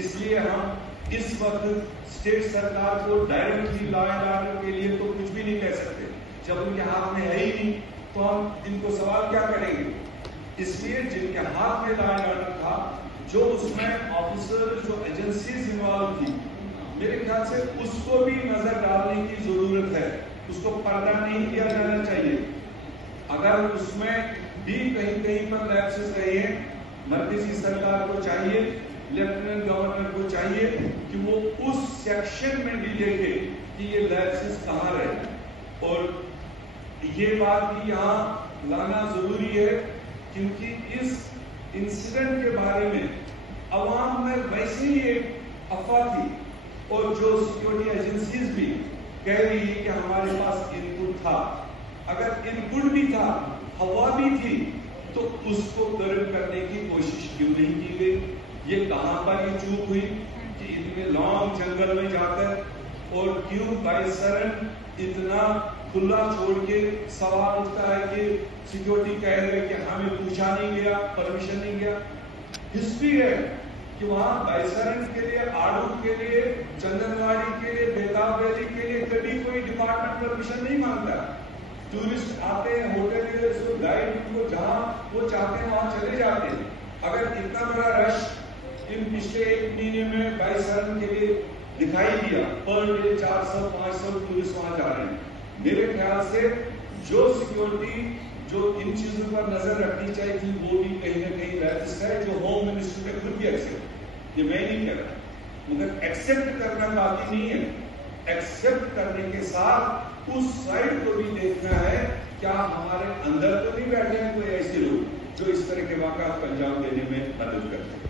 اس لیے ہم اس وقت اسٹیٹ سرکار کو ڈائریکٹلی لا اینڈ آرڈر کے لیے تو کچھ بھی نہیں کہہ سکتے. جب ان کے ہاتھ میں ہے ہی نہیں تو ہم ان کو سوال کیا کریں گے؟ اس لیے جن کے ہاتھ میں لا اینڈ آرڈر تھا، جو اس میں آفیسر، جو ایجنسیز انوالو تھی، میرے خیال سے اس کو بھی نظر ڈالنے کی ضرورت ہے. اس کو پردہ نہیں کیا جانا چاہیے. اگر اس میں بھی کہیں پر لیپسز رہے ہیں، مرکزی سرکار کو چاہیے، لیفٹیننٹ گورنر کو چاہیے کہ وہ اس سیکشن میں بھی دیکھے کہ یہ لیپسز کہاں رہے. اور یہ بات بھی یہاں لانا ضروری ہے کیونکہ اس انسیڈنٹ کے بارے میں عوام میں ویسے ہی ایک افواہ تھی، اور جو سیکیورٹی ایجنسیز بھی کہہ رہی ہے کہ ہمارے پاس ان پٹ تھا. اگر ان پٹ بھی تھا، ہوا بھی تھی، تو اس کو کرب کرنے کی کوشش کیوں نہیں کی گئی؟ یہ کہاں پر یہ چوک ہوئی کہ اتنے لانگ جنگل میں جا کر، اور کیوں بائیسرن اتنا کھلا چھوڑ کے سوال اٹھتا ہے کہ سیکیورٹی کہہ رہے کہ ہمیں پوچھا نہیں گیا، پرمیشن نہیں گیا. ہسٹری ہے کہ وہاں بائیسرن کے لیے، آڑو کے لیے، چندنواڑی کے لیے، بیتاب ویلی کے لیے کبھی کوئی ڈپارٹمنٹ پرمیشن نہیں مانگتا. ٹورسٹ آتے ہیں، ہوٹل گائیڈ ان کو جہاں وہ چاہتے ہیں وہاں چلے جاتے ہیں. اگر اتنا بڑا رش ان پچھلے ایک مہینے میں بائیسرن کے لیے دکھائی دیا، پر ڈے 400-500 ٹورسٹ وہاں جا رہے ہیں، میرے خیال سے جو سیکیورٹی جو ان چیزوں پر نظر رکھنی چاہیے تھی وہ بھی کہیں نہ کہیں لیپس ہے، جو ہوم منسٹر نے خود بھی ایکسپٹ، یہ میں نہیں کہہ رہا، مگر ایکسپٹ کرنا کافی نہیں ہے. ایکسپٹ کرنے کے ساتھ اس سائڈ کو بھی دیکھنا ہے، کیا ہمارے اندر تو نہیں بیٹھے ہیں کوئی ایسے لوگ جو اس طرح کے واقعات کو انجام دینے میں مدد کرتے ہیں.